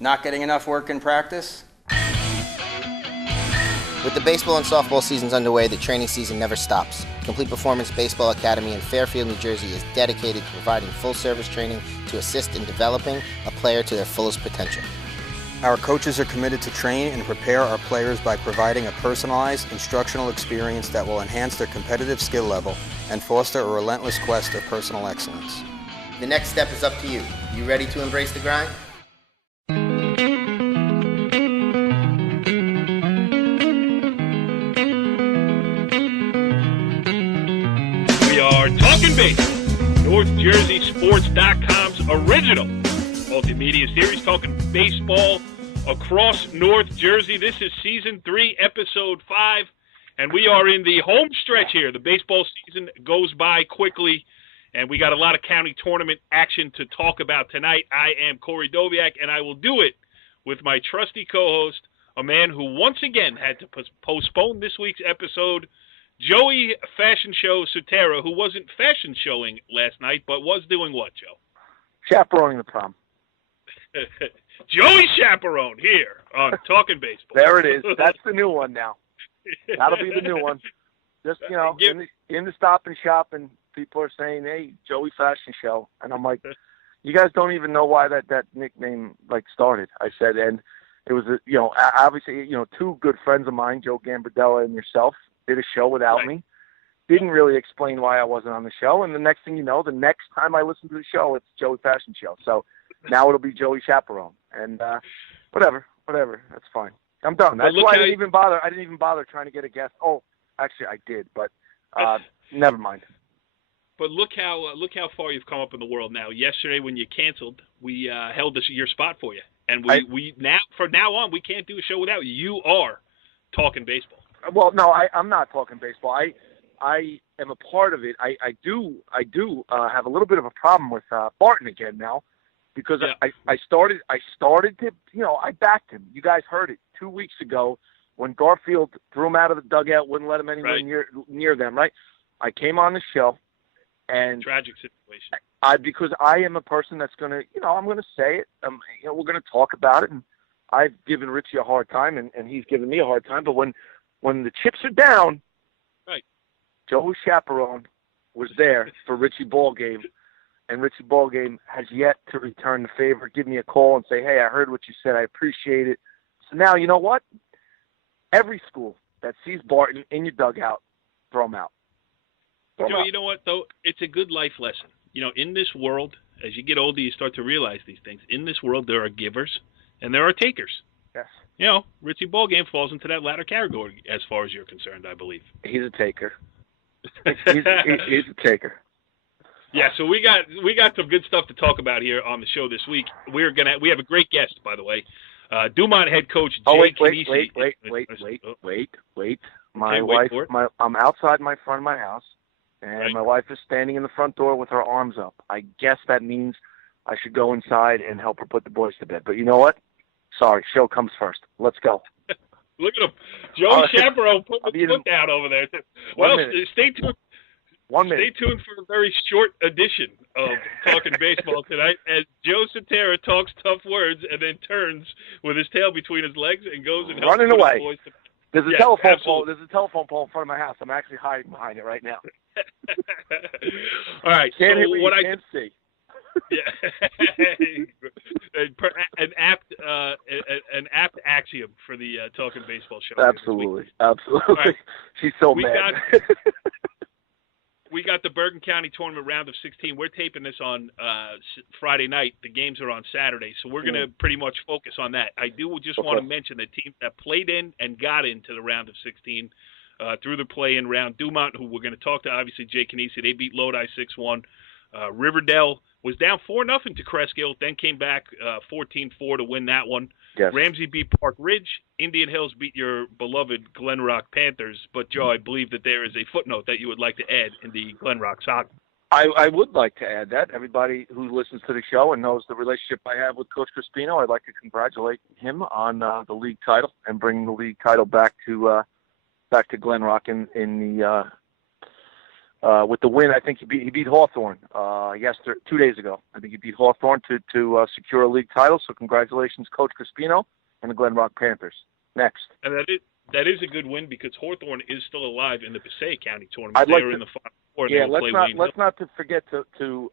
Not getting enough work in practice? With the baseball and softball seasons underway, the training season never stops. Complete Performance Baseball Academy in Fairfield, New Jersey is dedicated to providing full-service training to assist in developing a player to their fullest potential. Our coaches are committed to train and prepare our players by providing a personalized instructional experience that will enhance their competitive skill level and foster a relentless quest of personal excellence. The next step is up to you. You ready to embrace the grind? We are Talkin' Baseball, NorthJerseySports.com's original multimedia series, talking baseball across North Jersey. This is Season 3, Episode 5, and we are in the home stretch here. The baseball season goes by quickly, and we got a lot of county tournament action to talk about tonight. I am Corey Doviak, and I will do it with my trusty co-host, a man who once again had to postpone this week's episode, Joey Fashion Show Sutera, who wasn't fashion showing last night, but was doing what, Joe? Chaperoning the prom. Joey Chaperone here on Talkin' Baseball. There it is. That's the new one now. That'll be the new one. Just, in the Stop and Shop, and people are saying, hey, Joey Fashion Show. And I'm like, you guys don't even know why that nickname, started. I said, and it was, obviously, two good friends of mine, Joe Gambardella and yourself, did a show without me. Didn't really explain why I wasn't on the show. And the next thing you know, the next time I listen to the show, it's Joey Fashion Show. So now it'll be Joey Chaperone. And whatever. That's fine. I'm done. That's why I didn't even bother. I didn't even bother trying to get a guest. Oh, actually, I did, but never mind. But look how far you've come up in the world now. Yesterday, when you canceled, we held your spot for you, and we now from now on we can't do a show without you. You are Talking Baseball. Well, no, I'm not talking baseball. I am a part of it. I do have a little bit of a problem with Barton again now, because I started to, I backed him. You guys heard it 2 weeks ago when Garfield threw him out of the dugout, wouldn't let him anywhere near them, right? I came on the show, and tragic situation. Because I am a person that's gonna, I'm gonna say it. We're gonna talk about it, and I've given Richie a hard time, and he's given me a hard time. But when the chips are down, right, Joey Chaperone was there for Richie Ballgame, and Richie Ballgame has yet to return the favor, give me a call and say, hey, I heard what you said, I appreciate it. So now, you know what? Every school that sees Barton in your dugout, throw him out. You know what, though? It's a good life lesson. In this world, as you get older, you start to realize these things. In this world, there are givers and there are takers. Yes. Richie Ballgame falls into that latter category as far as you're concerned, I believe. He's a taker. He's a taker. Yeah, so we got some good stuff to talk about here on the show this week. We have a great guest, by the way. Dumont head coach Jason Cannici. Wait. My wife, I'm outside my front of my house, and my wife is standing in the front door with her arms up. I guess that means I should go inside and help her put the boys to bed. But you know what? Sorry, show comes first. Let's go. Look at him. Joey Chaperone put the foot down over there. Well, stay tuned. 1 minute. Stay tuned for a very short edition of Talking Baseball tonight as Joe Sutera talks tough words and then turns with his tail between his legs and goes and helps running away. The boys to... There's a telephone pole. There's a telephone pole in front of my house. I'm actually hiding behind it right now. All right. Can't so what I can't see. an apt axiom for the Talking Baseball show. Absolutely. Right. She's so mad. We got the Bergen County Tournament round of 16. We're taping this on Friday night. The games are on Saturday, so we're going to pretty much focus on that. I do just want to mention the team that played in and got into the round of 16 through the play-in round. Dumont, who we're going to talk to, obviously, Jay Cannici, they beat Lodi 6-1. Riverdale was down 4-0 to Cresskill, then came back 14-4 to win that one. Yes. Ramsey beat Park Ridge. Indian Hills beat your beloved Glen Rock Panthers. But, Joe, I believe that there is a footnote that you would like to add in the Glen Rock saga. I would like to add that. Everybody who listens to the show and knows the relationship I have with Coach Crispino, I'd like to congratulate him on the league title and bringing the league title back to Glen Rock in the with the win. I think he beat Hawthorne 2 days ago. I think he beat Hawthorne to secure a league title. So congratulations, Coach Crispino and the Glen Rock Panthers. Next. And that is a good win because Hawthorne is still alive in the Passaic County tournament. They're in the Final Four. Yeah, let's not forget to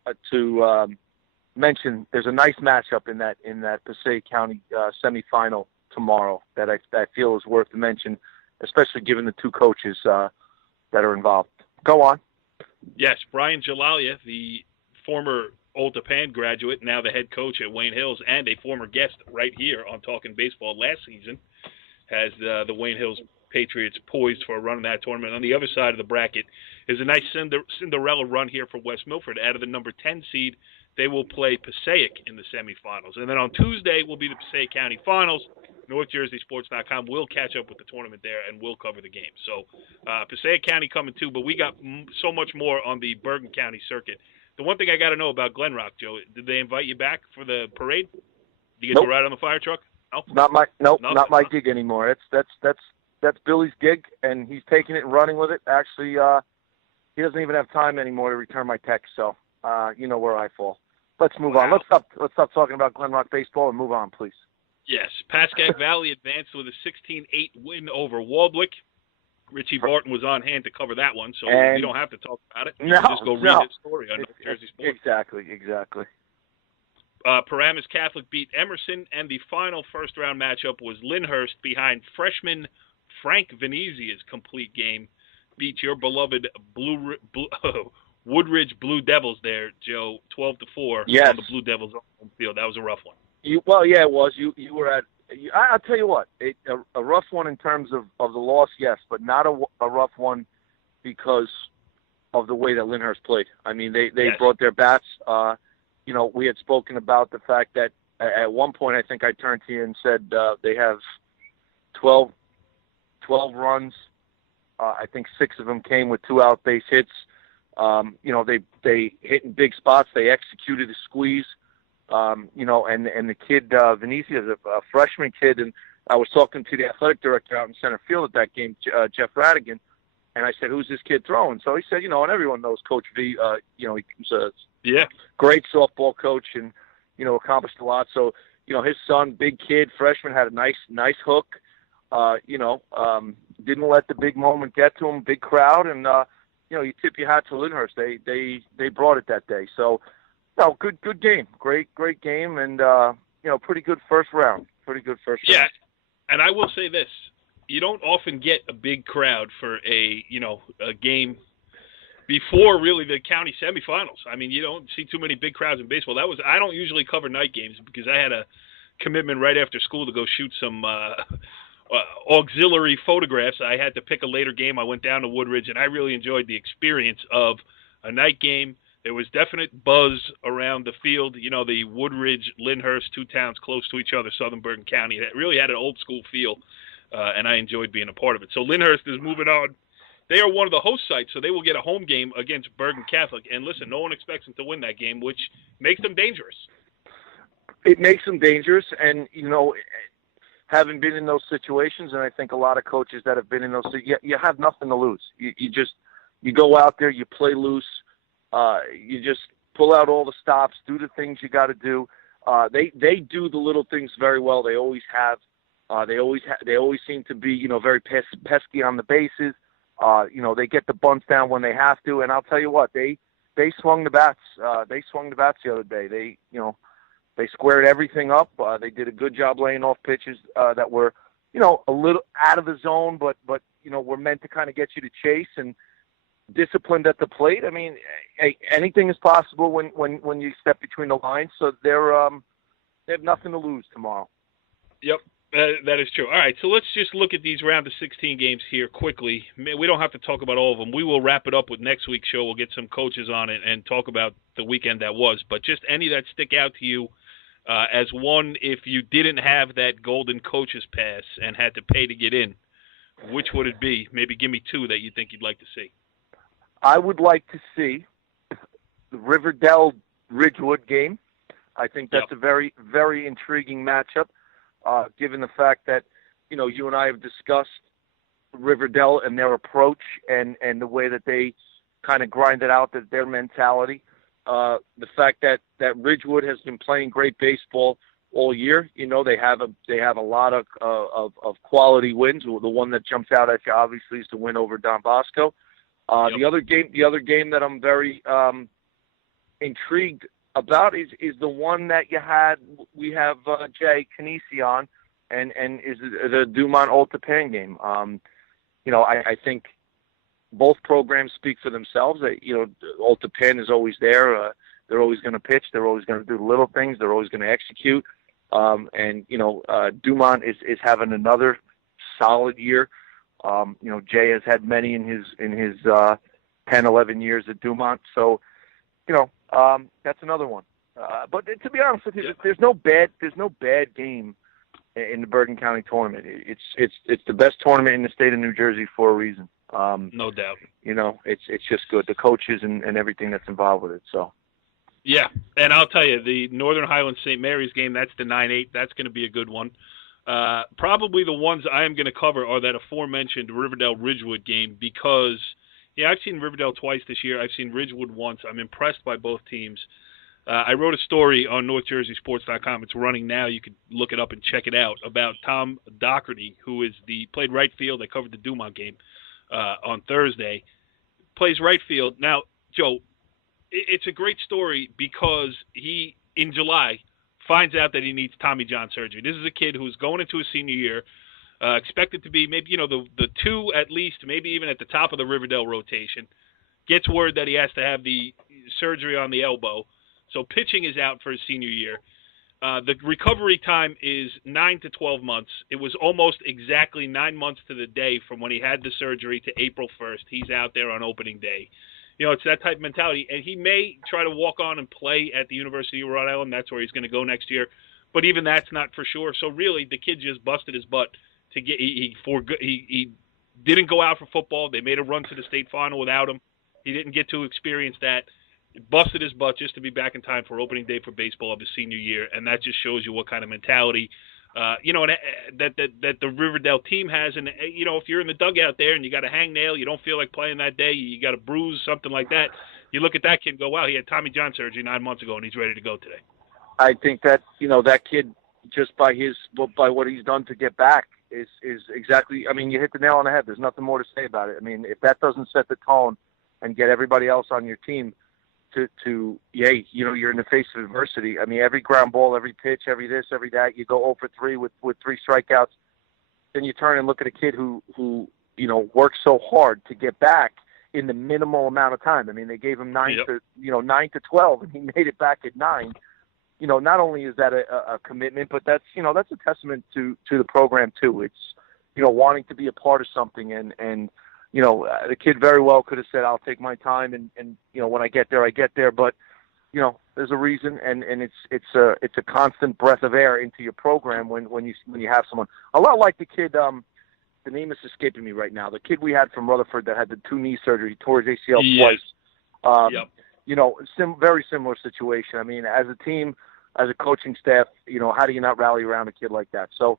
mention there's a nice matchup in that Passaic County semifinal tomorrow that I feel is worth to mention, especially given the two coaches that are involved. Go on. Yes, Brian Jalalia, the former Old Tappan graduate, now the head coach at Wayne Hills, and a former guest right here on Talkin' Baseball last season, has the Wayne Hills Patriots poised for a run in that tournament. On the other side of the bracket is a nice Cinderella run here for West Milford. Out of the number 10 seed, they will play Passaic in the semifinals. And then on Tuesday will be the Passaic County Finals. NorthJerseySports.com will catch up with the tournament there, and we'll cover the game. So Passaic County coming too, but we got so much more on the Bergen County circuit. The one thing I got to know about Glen Rock, Joe, did they invite you back for the parade? Did you get to ride on the fire truck? No? Not my gig anymore. That's Billy's gig, and he's taking it and running with it. Actually, he doesn't even have time anymore to return my text, so you know where I fall. Let's move on. Let's stop talking about Glen Rock baseball and move on, please. Yes, Pascack Valley advanced with a 16-8 win over Waldwick. Richie Barton was on hand to cover that one, so we don't have to talk about it. Just go read his story on North Jersey Sports. Exactly. Paramus Catholic beat Emerson, and the final first-round matchup was Lyndhurst behind freshman Frank Venezia's complete game. Beat your beloved Woodridge Blue Devils there, Joe, 12-4 yes. on the Blue Devils home field. That was a rough one. It was. You were at. I'll tell you what, a rough one in terms of the loss, yes, but not a rough one because of the way that Lyndhurst played. I mean, they brought their bats. We had spoken about the fact that at one point I think I turned to you and said they have 12 runs. I think 6 of them came with 2 out base hits. They hit in big spots. They executed a squeeze. And the kid, Venezia, is a freshman kid, and I was talking to the athletic director out in center field at that game, Jeff Radigan, and I said, who's this kid throwing? So he said, and everyone knows Coach V, he was a great softball coach and, accomplished a lot. So, his son, big kid, freshman, had a nice hook, didn't let the big moment get to him, big crowd, and, you tip your hat to Lyndhurst. They brought it that day. So, no, good game. Great game, and, pretty good first round. Yeah, and I will say this. You don't often get a big crowd for a game before really the county semifinals. I mean, you don't see too many big crowds in baseball. I don't usually cover night games because I had a commitment right after school to go shoot some auxiliary photographs. I had to pick a later game. I went down to Woodridge, and I really enjoyed the experience of a night game. There was definite buzz around the field. The Woodridge, Lyndhurst, 2 towns close to each other, Southern Bergen County. It really had an old school feel, and I enjoyed being a part of it. So Lyndhurst is moving on. They are one of the host sites, so they will get a home game against Bergen Catholic. And listen, no one expects them to win that game, which makes them dangerous. It makes them dangerous, and, having been in those situations, and I think a lot of coaches that have been in those, you have nothing to lose. You go out there, you play loose. You just pull out all the stops, do the things you got to do. They do the little things very well. They always have. They always seem to be, very pesky on the bases. They get the bunts down when they have to. And I'll tell you what, they swung the bats. They swung the bats the other day. They squared everything up. They did a good job laying off pitches that were, a little out of the zone, but were meant to kind of get you to chase and disciplined at the plate. I mean, hey, anything is possible when you step between the lines. So they have nothing to lose tomorrow. Yep, that is true. All right, so let's just look at these round of 16 games here quickly. We don't have to talk about all of them. We will wrap it up with next week's show. We'll get some coaches on it and talk about the weekend that was. But just any that stick out to you as one, if you didn't have that golden coaches pass and had to pay to get in, which would it be? Maybe give me 2 that you think you'd like to see. I would like to see the Riverdale-Ridgewood game. I think that's a very, very intriguing matchup, given the fact that, you and I have discussed Riverdale and their approach and the way that they, kind of grinded out their mentality. The fact that Ridgewood has been playing great baseball all year. They have a lot of quality wins. The one that jumps out at you obviously is the win over Don Bosco. Yep. The other game that I'm very intrigued about is the one that we have Jay Cannici on, and is the Dumont Old Japan game. I think both programs speak for themselves. Old Japan is always there. They're always going to pitch. They're always going to do the little things. They're always going to execute. Dumont is having another solid year. Jay has had many in his 10, 11 years at Dumont. So, that's another one. But to be honest with you, there's no bad game in the Bergen County tournament. It's the best tournament in the state of New Jersey for a reason. No doubt. It's just good. The coaches and everything that's involved with it. So. Yeah, and I'll tell you, the Northern Highlands St. Mary's game, that's the 9-8. That's going to be a good one. Probably the ones I am going to cover are that aforementioned Riverdale-Ridgewood game because, I've seen Riverdale twice this year. I've seen Ridgewood once. I'm impressed by both teams. I wrote a story on NorthJerseySports.com. It's running now. You could look it up and check it out about Tom Doherty, who played right field. I covered the Dumont game on Thursday. Plays right field. Now, Joe, it's a great story because he, in July, finds out that he needs Tommy John surgery. This is a kid who's going into his senior year, expected to be maybe, the two at least, maybe even at the top of the Riverdale rotation. Gets word that he has to have the surgery on the elbow. So pitching is out for his senior year. The recovery time is 9 to 12 months. It was almost exactly 9 months to the day from when he had the surgery to April 1st. He's out there on opening day. It's that type of mentality. And he may try to walk on and play at the University of Rhode Island. That's where he's going to go next year. But even that's not for sure. So really, the kid just busted his butt to get. He didn't go out for football. They made a run to the state final without him. He didn't get to experience that. Busted his butt just to be back in time for opening day for baseball of his senior year, and that just shows you what kind of mentality, that the Riverdale team has. And if you're in the dugout there and you got a hangnail, you don't feel like playing that day, you got a bruise, something like that. You look at that kid and go, "Wow, he had Tommy John surgery 9 months ago, and he's ready to go today." I think that that kid, just by what he's done to get back, is exactly. I mean, you hit the nail on the head. There's nothing more to say about it. I mean, if that doesn't set the tone and get everybody else on your team you're in the face of adversity. I mean, every ground ball, every pitch, every this, every that, you go 0 for 3 with 3 strikeouts. Then you turn and look at a kid who works so hard to get back in the minimal amount of time. I mean, they gave him 9 to 12, and he made it back at 9. Not only is that a commitment, but that's a testament to the program too. It's wanting to be a part of something, and the kid very well could have said, "I'll take my time, and when I get there, I get there." But there's a reason, and it's a constant breath of air into your program when you have someone a lot like the kid. The name is escaping me right now. The kid we had from Rutherford that had the 2 knee surgery, tore his ACL twice. Very similar situation. I mean, as a team, as a coaching staff, how do you not rally around a kid like that? So.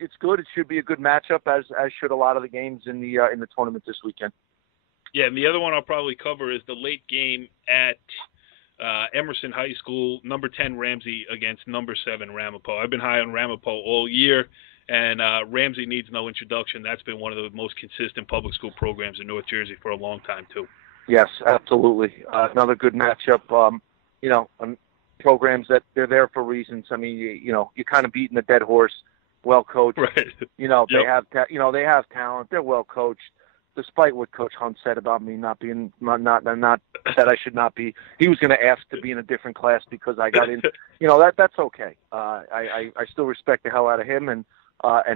It's good. It should be a good matchup, as should a lot of the games in the tournament this weekend. Yeah, and the other one I'll probably cover is the late game at Emerson High School, number 10 Ramsey against number 7 Ramapo. I've been high on Ramapo all year, and Ramsey needs no introduction. That's been one of the most consistent public school programs in North Jersey for a long time too. Yes, absolutely. Another good matchup. Programs that they're there for reasons. I mean, you're kind of beating a dead horse. Well coached. Right. They have talent. They're well coached. Despite what Coach Hunt said about me not that I should not be. He was going to ask to be in a different class because I got in. That's okay. I still respect the hell out of him and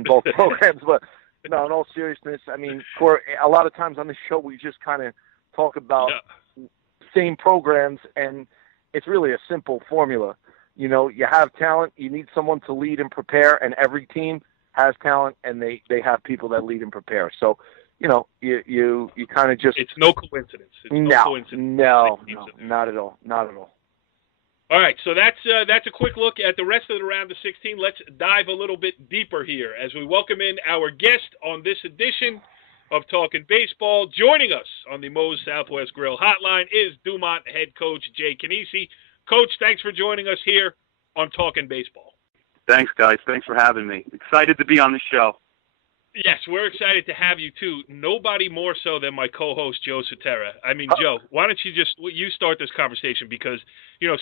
both programs. But in all seriousness, I mean, a lot of times on the show we just kind of talk about same programs, and it's really a simple formula. You have talent, you need someone to lead and prepare, and every team has talent, and they have people that lead and prepare. So, you kind of just... It's no coincidence. No, not at all. Not at all. All right, so that's a quick look at the rest of the round of 16. Let's dive a little bit deeper here as we welcome in our guest on this edition of Talkin Baseball. Joining us on the Moe's Southwest Grill Hotline is Dumont head coach Jay Cannici. Coach, thanks for joining us here on Talkin Baseball. Thanks, guys. Thanks for having me. Excited to be on the show. Yes, we're excited to have you, too. Nobody more so than my co-host, Joe Sutera. I mean, Joe, why don't you start this conversation? Because,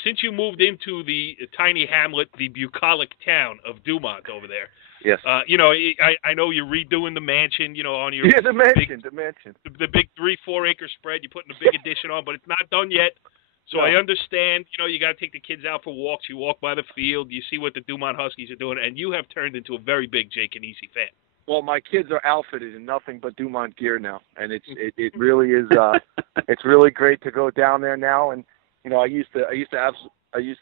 since you moved into the tiny hamlet, the bucolic town of Dumont over there, yes. I know you're redoing the mansion, on your the mansion. The big 3-4 acre spread. You're putting a big addition on, but it's not done yet. So no. I understand, you got to take the kids out for walks. You walk by the field. You see what the Dumont Huskies are doing, and you have turned into a very big Jay Cannici fan. Well, my kids are outfitted in nothing but Dumont gear now, and it really is. It's really great to go down there now. And I used to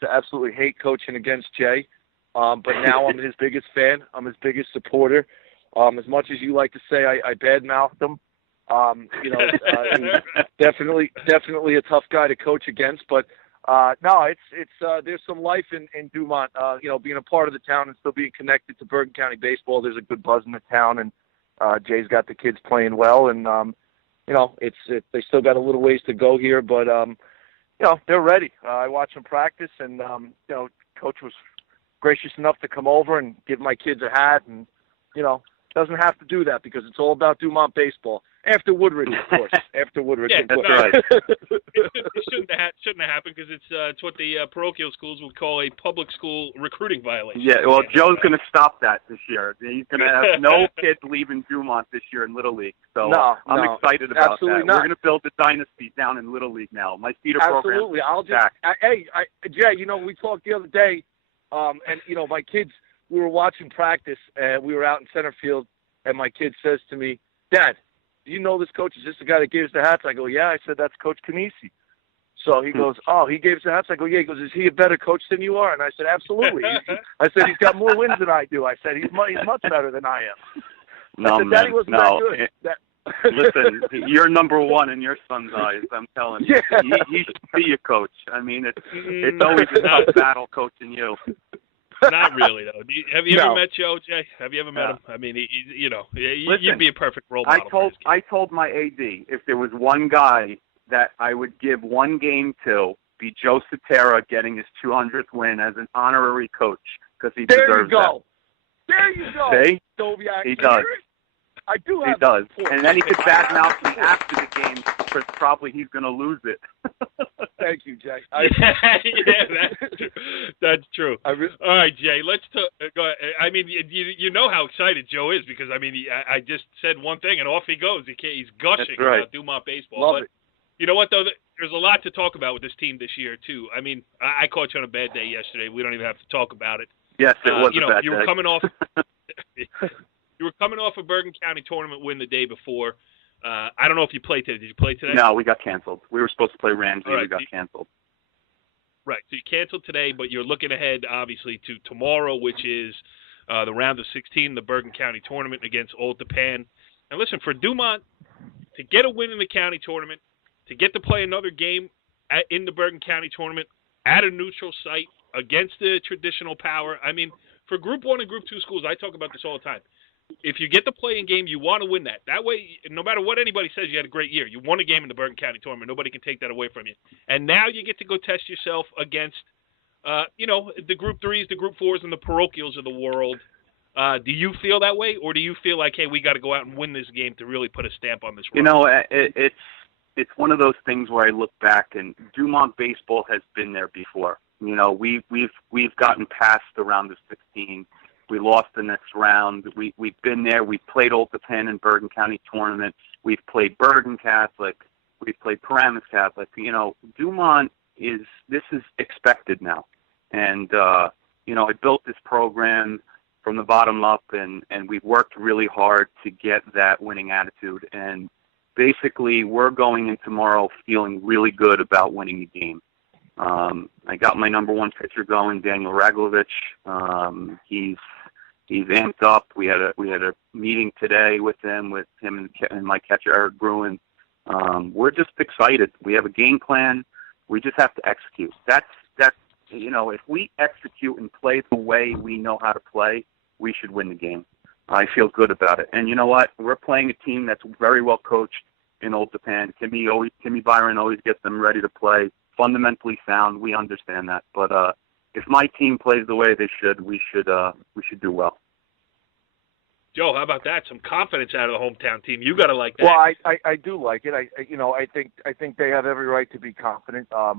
absolutely hate coaching against Jay, but now I'm his biggest fan. I'm his biggest supporter. As much as you like to say I badmouthed him, he's definitely a tough guy to coach against. But no, it's there's some life in Dumont. Being a part of the town and still being connected to Bergen County baseball. There's a good buzz in the town, and Jay's got the kids playing well, and they still got a little ways to go here, but they're ready. I watch them practice, and Coach was gracious enough to come over and give my kids a hat, and doesn't have to do that because it's all about Dumont baseball. After Woodridge, of course. After Woodridge. Yeah, that's right. It shouldn't have happened because it's what the parochial schools would call a public school recruiting violation. Yeah, well, Joe's going to stop that this year. He's going to have no kids leaving Dumont this year in Little League. So I'm excited about absolutely that. Not. We're going to build a dynasty down in Little League now. My feeder program. Absolutely. Jay, we talked the other day, and my kids, we were watching practice, and we were out in center field, and my kid says to me, Dad, do you know this coach is just the guy that gives the hats? I go, yeah. I said, that's Coach Cannici. So he goes, oh, he gave us the hats? I go, yeah. He goes, is he a better coach than you are? And I said, absolutely. I said, he's got more wins than I do. I said, he's much better than I am. No, I said, Daddy wasn't that good. Listen, you're number one in your son's eyes, I'm telling you. Yeah. He should be your coach. I mean, it's always a tough battle coaching you. Not really, though. Have you ever met Joe, Jay? Have you ever met him? I mean, you'd be a perfect role model. I told my AD if there was one guy that I would give one game to, be Joe Sutera getting his 200th win as an honorary coach because he deserves that. There you go. See? Soviak. He does. I do have. He does. And then he could badmouth me after the game because probably he's going to lose it. Thank you, Jay. That's true. All right, Jay, let's go ahead. I mean, you know how excited Joe is because, I just said one thing and off he goes. He's gushing about Dumont baseball. Love it. You know what, though? There's a lot to talk about with this team this year, too. I mean, I caught you on a bad day yesterday. We don't even have to talk about it. Yes, it was a bad you were day. coming off. You were coming off a Bergen County tournament win the day before. I don't know if you played today. Did you play today? No, we got canceled. We were supposed to play Ramsey. Right. We got canceled. Right. So you canceled today, but you're looking ahead, obviously, to tomorrow, which is the round of 16, the Bergen County tournament against Old Tapan. And listen, for Dumont to get a win in the county tournament, to get to play another game in the Bergen County tournament at a neutral site against the traditional power. I mean, for Group 1 and Group 2 schools, I talk about this all the time. If you get the playing game, you want to win that. That way, no matter what anybody says, you had a great year. You won a game in the Bergen County tournament. Nobody can take that away from you. And now you get to go test yourself against, the Group 3s, the Group 4s, and the parochials of the world. Do you feel that way, or do you feel like, hey, we got to go out and win this game to really put a stamp on this run? It's one of those things where I look back, and Dumont baseball has been there before. We've gotten past the round of 16. We lost the next round. We've been there. We've played Old Tapan in Bergen County tournament. We've played Bergen Catholic. We've played Paramus Catholic. Dumont this is expected now. And, I built this program from the bottom up, and we've worked really hard to get that winning attitude. And basically, we're going in tomorrow feeling really good about winning the game. I got my number one pitcher going, Daniel Raglovich. He's amped up. We had a meeting today with him and my catcher Eric Bruin. We're just excited. We have a game plan. We just have to execute. That's if we execute and play the way we know how to play, we should win the game. I feel good about it. And you know what? We're playing a team that's very well coached in Old Japan. Timmy Byron always gets them ready to play. Fundamentally sound. We understand that. But if my team plays the way they should, we should do well. Joe, how about that? Some confidence out of the hometown team. You got to like that. Well, I do like it. I think they have every right to be confident. I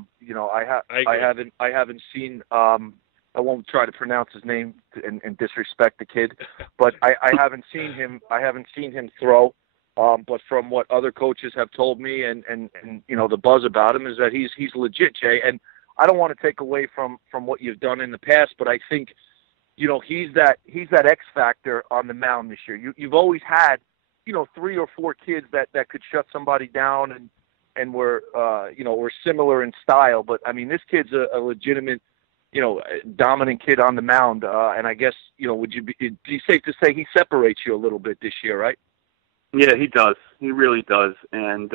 haven't seen. I won't try to pronounce his name and disrespect the kid, but I haven't seen him. I haven't seen him throw. But from what other coaches have told me, and the buzz about him is that he's legit, Jay. And I don't want to take away from what you've done in the past, but I think he's that X factor on the mound this year. You've always had 3 or 4 kids that could shut somebody down and were similar in style. But I mean, this kid's a legitimate dominant kid on the would and I guess would you be safe to say he separates you a little bit this year, right? Yeah, he does. He really does. And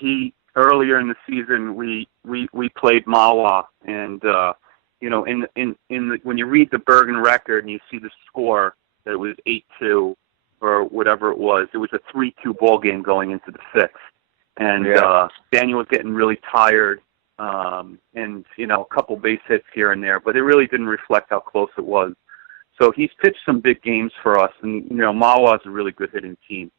he earlier in the season we played Mawa, and when you read the Bergen record and you see the score that it was 8-2 or whatever it was a 3-2 ball game going into the 6th, and Daniel was getting really tired, and a couple base hits here and there, but it really didn't reflect how close it was. So he's pitched some big games for us, and Mawa is a really good hitting team.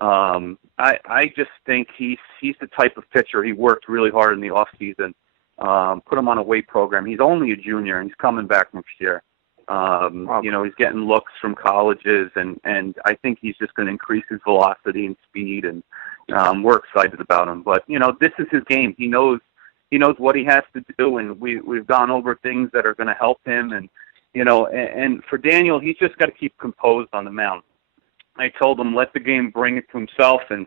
I just think he's the type of pitcher. He worked really hard in the off season. Put him on a weight program. He's only a junior, and he's coming back next year. He's getting looks from colleges, and I think he's just going to increase his velocity and speed, and we're excited about him. But this is his game. He knows what he has to do, and we've gone over things that are going to help him. And and for Daniel, he's just got to keep composed on the mound. I told him, let the game bring it to himself, and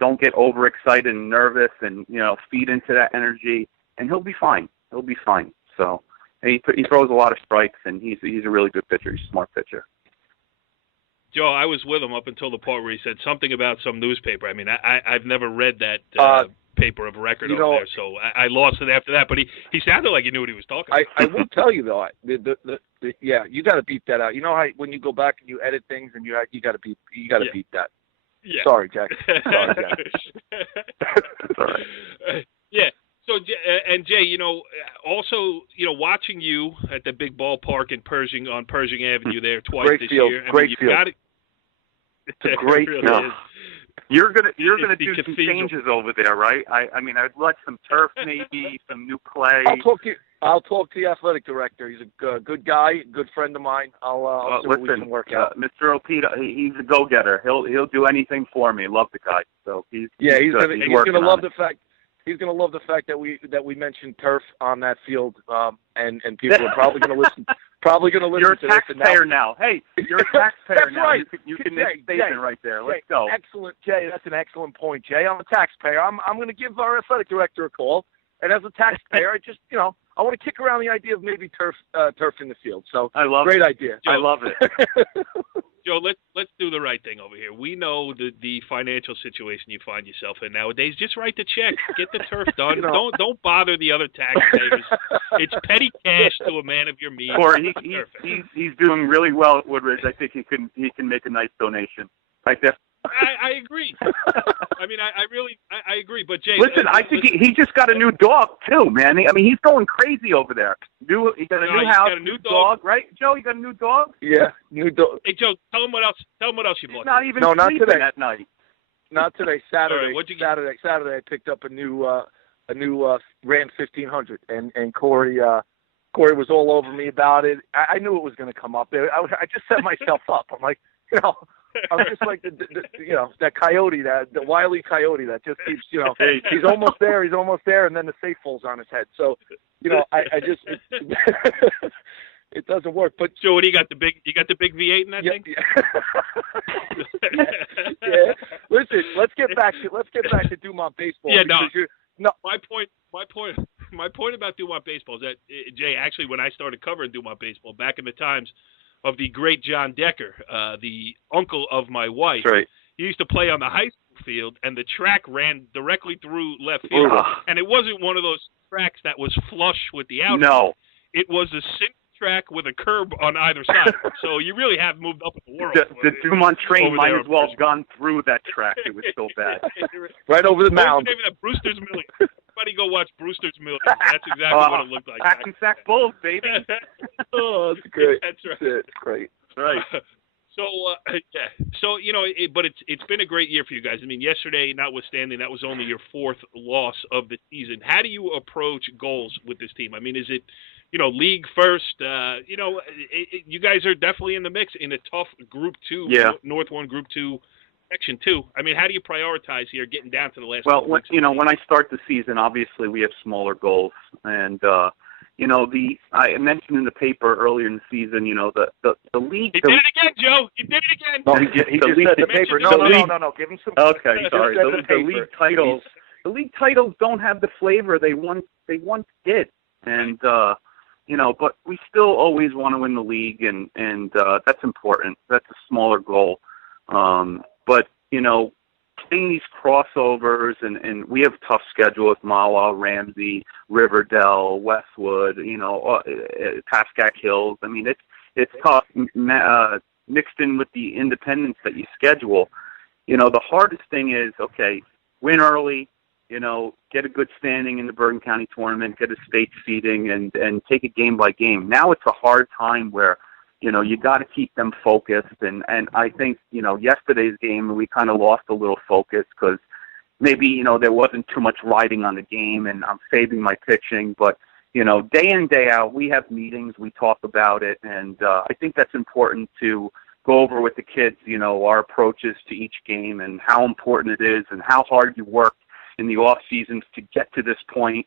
don't get overexcited and nervous, and feed into that energy, and he'll be fine. He'll be fine. So he throws a lot of strikes, and he's a really good pitcher. He's a smart pitcher. Joe, I was with him up until the part where he said something about some newspaper. I mean, I've never read that paper of record over there, so I lost it after that. But he sounded like he knew what he was talking about. I will tell you though, you got to beep that out. You know how when you go back and you edit things and you got to beep that. Yeah. Sorry, Jack. Sorry, Jack. That's all right. Yeah. So, and Jay, also, watching you at the big ballpark in Pershing on Pershing Avenue there twice great this field. year. Great field. It's a great really field. Is. You're gonna do some cathedral. changes over there, right? I mean, I'd like some turf, maybe some new clay. I'll talk to the athletic director. He's a good guy, good friend of mine. I'll see what we can work out. Mr. Opita, he's a go-getter. He'll do anything for me. Love the guy. So he's gonna love the fact. He's going to love the fact that we mentioned turf on that field, and people are probably going to listen. You're a to taxpayer this. now. Hey, you're a taxpayer That's now. right. You can make a statement right there. Let's go. Excellent, Jay. That's an excellent point, Jay. I'm a taxpayer. I'm going to give our athletic director a call. And as a taxpayer, I just I want to kick around the idea of maybe turf in the field. So I love great it. idea. I love it. Joe, let's do the right thing over here. We know the financial situation you find yourself in nowadays. Just write the check. Get the turf done. Don't bother the other taxpayers. It's petty cash to a man of your means. Or he's doing really well at Woodridge. I think he can make a nice donation. Right there. I agree. I mean, I agree. But Jay, listen, I think he just got a new dog too, man. I mean, he's going crazy over there. He got a new house, got a new dog, right? Joe, you got a new dog? Yeah, new dog. Hey, Joe, tell him what else you bought. He's not even not sleeping today. at night. Not today. Saturday. Right, what'd you get? Saturday, I picked up a new Ram 1500, and Corey was all over me about it. I knew it was going to come up there. I just set myself up. I'm like, I'm just like that coyote, the wily coyote that just keeps, he's almost there, and then the safe falls on his head. So, I just it doesn't work. But so, what do you got? The big V8 in that thing? Yeah. Listen, let's get back to Dumont baseball. Yeah, no. My point about Dumont baseball is that Jay, actually, when I started covering Dumont baseball back in the times of the great John Decker, the uncle of my wife. That's right. He used to play on the high school field, and the track ran directly through left field. And it wasn't one of those tracks that was flush with the outfield. No. It was a track with a curb on either side. So you really have moved up in the world. The Dumont train might there as well have gone through that track. It was so bad. Right over the mound. Maybe that Brewster's Million. Everybody go watch Brewster's Million. That's exactly what it looked like. Pack and sack Bulls, baby. Oh, that's great. That's right. That's great. Right. So So but it's been a great year for you guys. I mean, yesterday, notwithstanding, that was only your fourth loss of the season. How do you approach goals with this team? I mean, is it league first? You guys are definitely in the mix in a tough Group 2, North 1, Group 2, Section 2. I mean, how do you prioritize here, getting down to the last? Well, when I start the season, obviously we have smaller goals, and I mentioned in the paper earlier in the season, the league. He did it again, Joe. He did it again. No, he just said the paper. No. Give him some. Okay, sorry. The league titles don't have the flavor they once did, and but we still always want to win the league, and that's important. That's a smaller goal, but getting these crossovers, and we have a tough schedule with Mahwah, Ramsey, Riverdale, Westwood, Pascack Hills. I mean, it's tough mixed in with the independents that you schedule. The hardest thing is, okay, win early, get a good standing in the Bergen County tournament, get a state seeding, and take it game by game. Now it's a hard time where you got to keep them focused. And I think, yesterday's game, we kind of lost a little focus because maybe, there wasn't too much riding on the game, and I'm saving my pitching. But, day in, day out, we have meetings, we talk about it. And I think that's important to go over with the kids, our approaches to each game and how important it is and how hard you work in the off seasons to get to this point.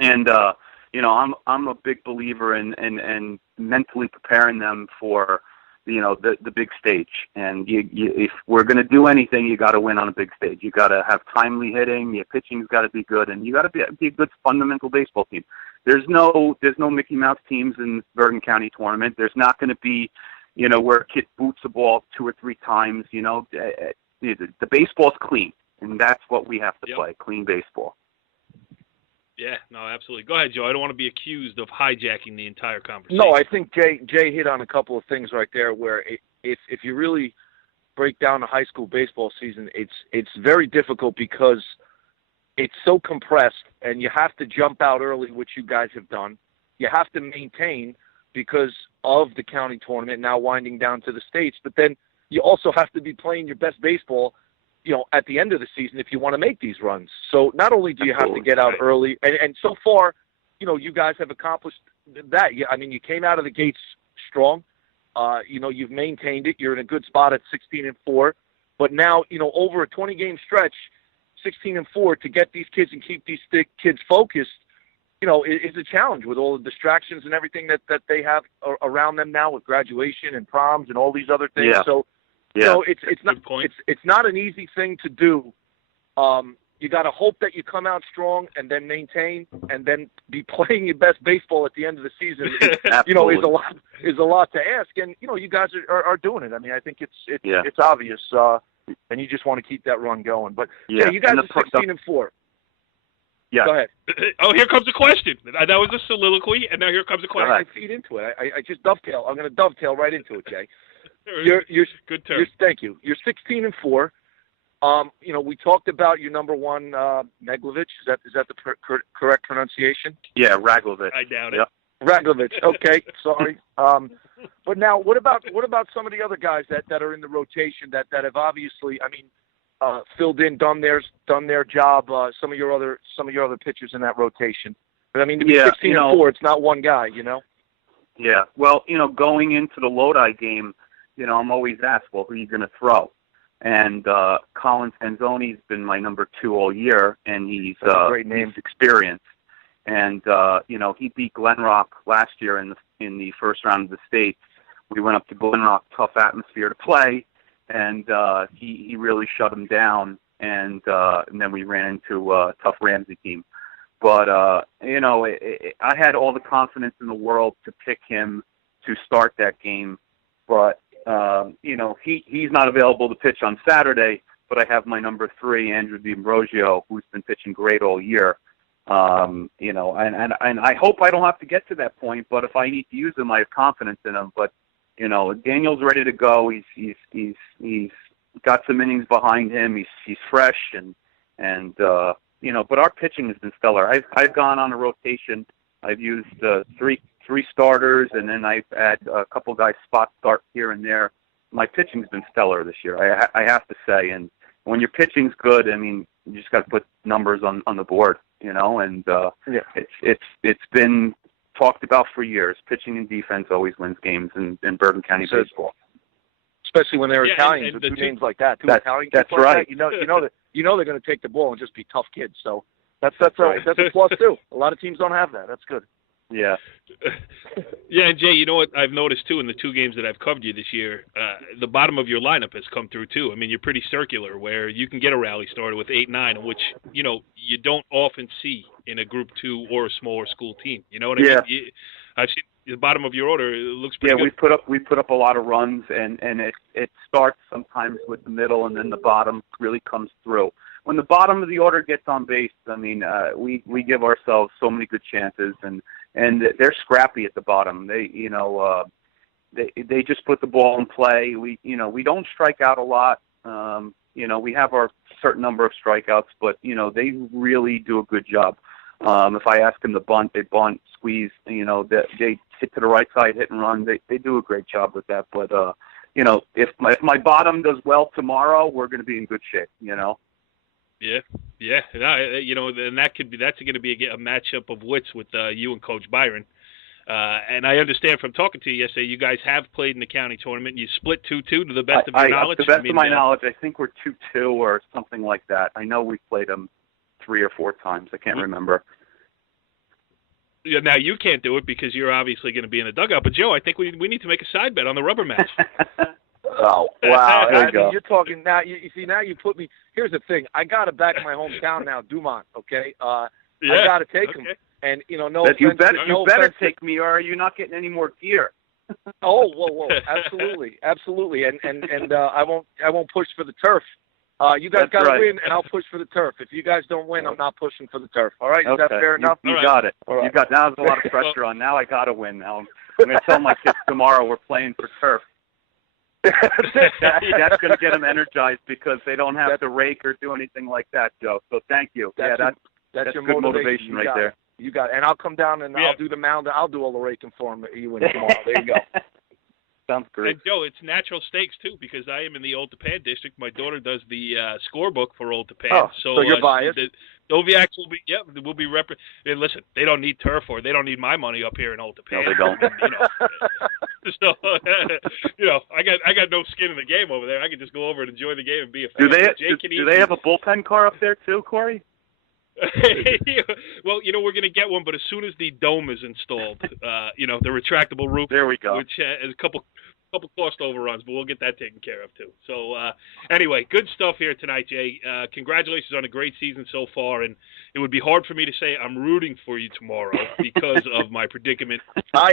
And, I'm a big believer in mentally preparing them for, the big stage. And if we're going to do anything, you got to win on a big stage. You got to have timely hitting. Your pitching's got to be good, and you got to be a good fundamental baseball team. There's no Mickey Mouse teams in the Bergen County tournament. There's not going to be, where a kid boots the ball 2 or 3 times. The baseball's clean, and that's what we have to play: clean baseball. Yeah, no, absolutely. Go ahead, Joe. I don't want to be accused of hijacking the entire conversation. No, I think Jay hit on a couple of things right there where if you really break down the high school baseball season, it's very difficult because it's so compressed, and you have to jump out early, which you guys have done. You have to maintain because of the county tournament now winding down to the states, but then you also have to be playing your best baseball at the end of the season if you want to make these runs. So not only do you have to get out early, and so far, you guys have accomplished that. I mean, you came out of the gates strong. You've maintained it. You're in a good spot at 16-4. But now, over a 20-game stretch, 16-4, to get these kids and keep these kids focused, is a challenge with all the distractions and everything that they have around them now with graduation and proms and all these other things. Yeah. So, it's not an easy thing to do. You got to hope that you come out strong and then maintain and then be playing your best baseball at the end of the season. Is a lot to ask, and you guys are doing it. I mean, I think it's obvious, and you just want to keep that run going. But you guys are 16-4. Yeah. Go ahead. Oh, here comes a question. That was a soliloquy, and now here comes a question. I feed into it. I just dovetail. I'm going to dovetail right into it, Jay. You're good term. Thank you. You're 16-4. We talked about your number one, Neglovich. Is that the correct pronunciation? Yeah, Raglovich. I doubt it. Yep. Raglovich. Okay, sorry. But now, what about some of the other guys that are in the rotation that have obviously, filled in, done their job? Some of your other pitchers in that rotation. But I mean, to be 16-4, it's not one guy. Yeah. Well, going into the Lodi game, I'm always asked, well, who are you going to throw? And Colin Sanzoni's been my number 2 all year, and he's experienced. And he beat Glenrock last year in the first round of the state. We went up to Glenrock, tough atmosphere to play, and he really shut him down. And then we ran into a tough Ramsey team. But I had all the confidence in the world to pick him to start that game. But he's not available to pitch on Saturday, but I have my number 3, Andrew D'Ambrosio, who's been pitching great all year. And I hope I don't have to get to that point, but if I need to use him, I have confidence in him. But, Daniel's ready to go. He's got some innings behind him. He's fresh but our pitching has been stellar. I've gone on a rotation. I've used three starters, and then I've had a couple guys spot start here and there. My pitching's been stellar this year, I have to say. And when your pitching's good, you just got to put numbers on the board, And it's been talked about for years. Pitching and defense always wins games in Bergen County baseball. Especially when they're Italians with two names like that. Italian that's like right. That, they're going to take the ball and just be tough kids. So that's right. That's a plus too. A lot of teams don't have that. That's good. Yeah. Yeah, and Jay, you know what I've noticed too in the 2 games that I've covered you this year, the bottom of your lineup has come through too. You're pretty circular, where you can get a rally started with 8-9, which you don't often see in a Group 2 or a smaller school team. You know what I mean? I've seen the bottom of your order. It looks pretty good. we put up a lot of runs, and it starts sometimes with the middle, and then the bottom really comes through. When the bottom of the order gets on base, we give ourselves so many good chances, and they're scrappy at the bottom. They just put the ball in play. We don't strike out a lot. We have our certain number of strikeouts, but they really do a good job. If I ask them to bunt, they bunt, squeeze. They hit to the right side, hit and run. They do a great job with that. But if my bottom does well tomorrow, we're going to be in good shape. Yeah. And that's going to be a matchup of wits with you and Coach Byron. And I understand from talking to you yesterday, you guys have played in the county tournament. You split 2-2 to the best of your knowledge. To the best of my knowledge, I think we're 2-2 or something like that. I know we've played them 3 or 4 times. I can't remember. Yeah, now you can't do it because you're obviously going to be in the dugout. But Joe, I think we need to make a side bet on the rubber match. Oh, wow. There you go. You're talking now. You see, now you put me. Here's the thing. I got to back my hometown now, Dumont. Okay. I got to take him. And no offense. You better take me, or you're not getting any more gear. Whoa, absolutely. And I won't push for the turf. You guys got to win, and I'll push for the turf. If you guys don't win, I'm not pushing for the turf. All right? Is that fair enough? You got it. All right. Now there's a lot of pressure on. Now I got to win. Now I'm going to tell my kids tomorrow we're playing for turf. That's going to get them energized because they don't have to rake or do anything like that, Joe. So thank you. That's your good motivation right there. You got it. And I'll come down and I'll do the mound. I'll do all the raking for him. You win tomorrow. There you go. Sounds great. And Joe, it's natural stakes too because I am in the Old Tappan district. My daughter does the scorebook for Old Tappan. Oh, so you're biased. The Oviacs will be and listen, they don't need turf or they don't need my money up here in Old Tappan. No, they don't. So I got no skin in the game over there. I can just go over and enjoy the game and be a fan. Do they have a bullpen car up there too, Corey? Well, we're going to get one, but as soon as the dome is installed, the retractable roof. There we go. Which has a couple cost overruns, but we'll get that taken care of too. So anyway, good stuff here tonight, Jay. Congratulations on a great season so far, and it would be hard for me to say I'm rooting for you tomorrow because of my predicament. I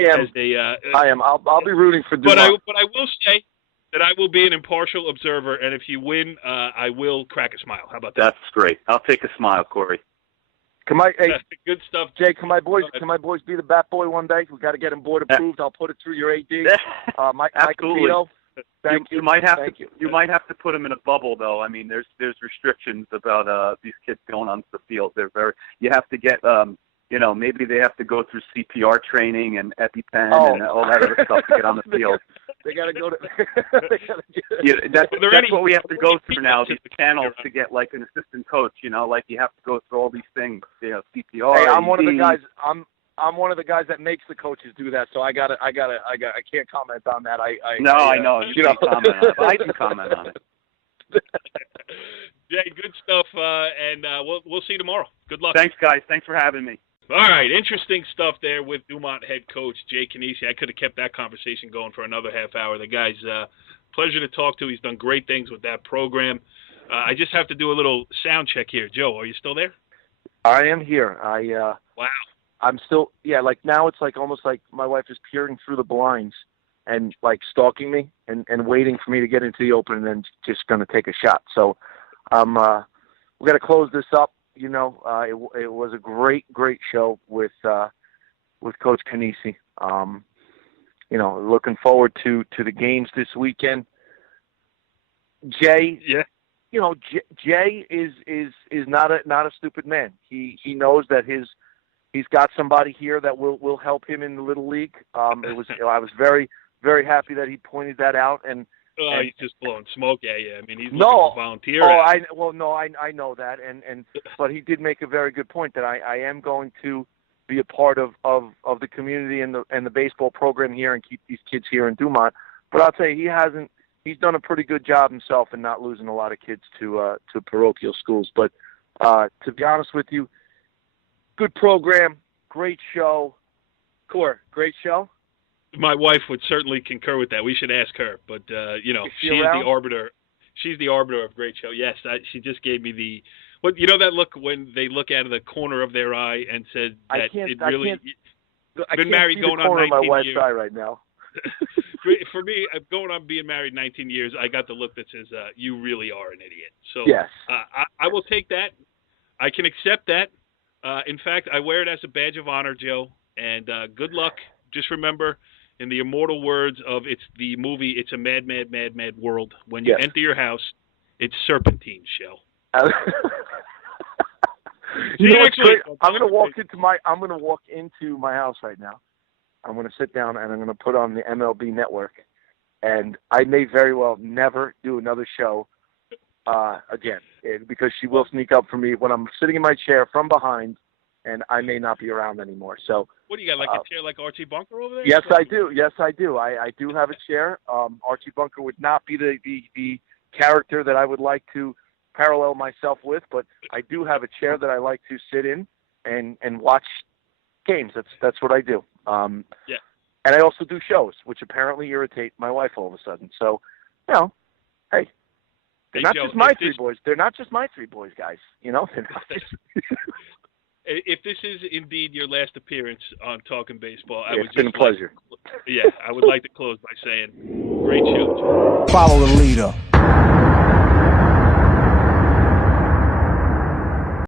am. I'll be rooting for Dumont. But I will say that I will be an impartial observer, and if you win, I will crack a smile. How about that? That's great. I'll take a smile, Corey. Good stuff, Jay. Can my boys be the bat boy one day? We got to get them board approved. I'll put it through your AD. Mike Capito. Thank you. You might have to put them in a bubble, though. There's restrictions about these kids going onto the field. You have to get maybe they have to go through CPR training and EpiPen and all that other stuff to get on the field. They got to go to. That's what we have to go through now. These channels to get like an assistant coach. Like you have to go through all these things. CPR. Hey, I'm one of the guys. I'm one of the guys that makes the coaches do that. So I can't comment on that. I know. You can't comment on it. But I can comment on it. Jay, good stuff, and we'll see you tomorrow. Good luck. Thanks, guys. Thanks for having me. All right, interesting stuff there with Dumont head coach Jay Cannici. I could have kept that conversation going for another half hour. The guy's pleasure to talk to. He's done great things with that program. I just have to do a little sound check here. Joe, are you still there? I am here. Wow. I'm still, like now it's like almost like my wife is peering through the blinds and like stalking me and waiting for me to get into the open and then just going to take a shot. So we got to close this up. it was a great show with Coach Cannici. Looking forward to the games this weekend. Jay, yeah. Jay is not a stupid man. He knows that he's got somebody here that will help him in the little league. I was very, very happy that he pointed that out. And he's just blowing smoke at you. I mean, he's looking to volunteer. I know that, but he did make a very good point that I am going to be a part of the community and the baseball program here and keep these kids here in Dumont. But I'll tell you, he's done a pretty good job himself in not losing a lot of kids to parochial schools. But to be honest with you, good program, great show. Core, great show. My wife would certainly concur with that. We should ask her, but she's the arbiter. She's the arbiter of great show. Yes, she just gave me the. What that look when they look out of the corner of their eye and said that been married going on 19 years. My wife's eye right now. For me, going on being married 19 years, I got the look that says you really are an idiot. So yes, I will take that. I can accept that. In fact, I wear it as a badge of honor, Joe. And good luck. Just remember, in the immortal words of the movie, It's a Mad, Mad, Mad, Mad World. When you enter your house, it's serpentine, Shell. Actually, I'm going to walk into my house right now. I'm going to sit down and I'm going to put on the MLB Network, and I may very well never do another show again because she will sneak up for me when I'm sitting in my chair from behind, and I may not be around anymore. So, what do you got? Like a chair like Archie Bunker over there? Yes, I do. I do have a chair. Archie Bunker would not be the character that I would like to parallel myself with, but I do have a chair that I like to sit in and watch games. That's what I do. And I also do shows, which apparently irritate my wife all of a sudden. So, hey, they're not just my three boys. They're not just my three boys, guys. They're not just... If this is indeed your last appearance on Talkin' Baseball, it's been a pleasure. I would like to close by saying, great show, Joe. Follow the leader.